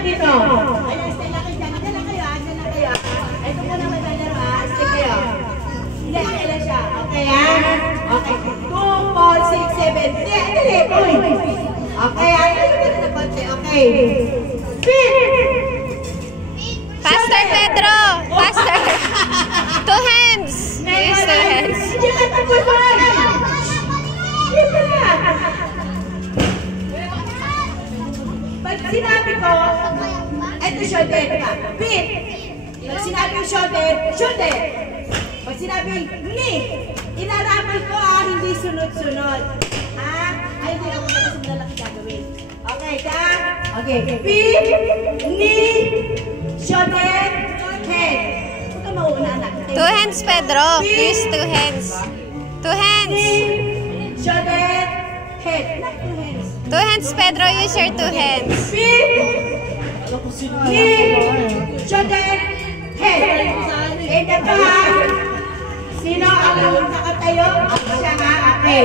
dito. Ayan, stay lang kayo dyan. Dyan lang kayo, dyan lang kayo. Ito po naman dyan lang, stay kayo. Hindi, lang siya. Okay, ha? Okay. 2, 4, 6, 7. Hindi, uy. Okay, ha? Okay. Faster, Pedro! Faster! 2 hands! Use 2 hands. Hindi ka tapos ba? Dito na. Pag sinabi ko, ito shoulder ka. Beat. Pag sinabi ko shoulder, shoulder. Pag sinabi knee, inarapal ko hindi sunod-sunod. Ha? Ay, hindi ako kasi malalaki gagawin. Okay ka? Okay. Beat, knee, shoulder, head. Huwag ka mauuna, anak. 2 hands, Pedro. Use 2 hands. 2 hands. Knee, shoulder, head. 2 hands, Pedro. Use your 2 hands. Beat, knee, shoulder, head. Ito pa ha. Sino ang nakatayo? Ako siya ha. Okay.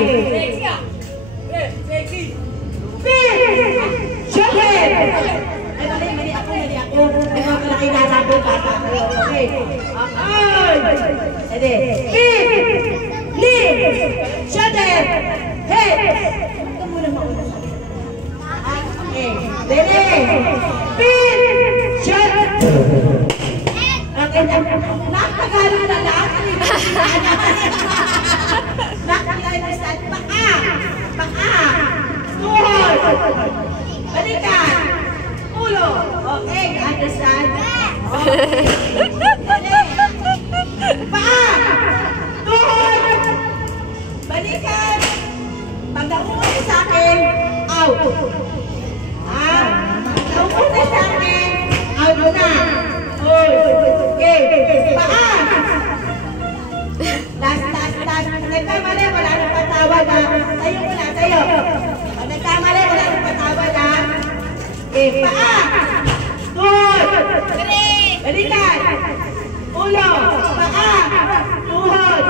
Beat, shoulder. Ay, mali ako. Ay, malaki na natin bata. Okay. Ede. Beat, knee, shoulder, head. Ito muna mauna sa akin. Okay. Ready? Beat, shoulder. Okay. Nakakagalo na lahat. Nakakagalo na paka. Tuhod. Balikan. Ulo. Okay. Understand? Paa. Tuhod. Balikan. Pag nakuha sa akin, out. Nakuha sa akin, out na. Okay. Paa. Last. Nagkamali, wala nang patawad ha. Tayo muna, tayo. Pag nagkamali, wala nang patawad ha. Okay, paa. Tuhod. Balikan. Ulo. Paa. Tuhod.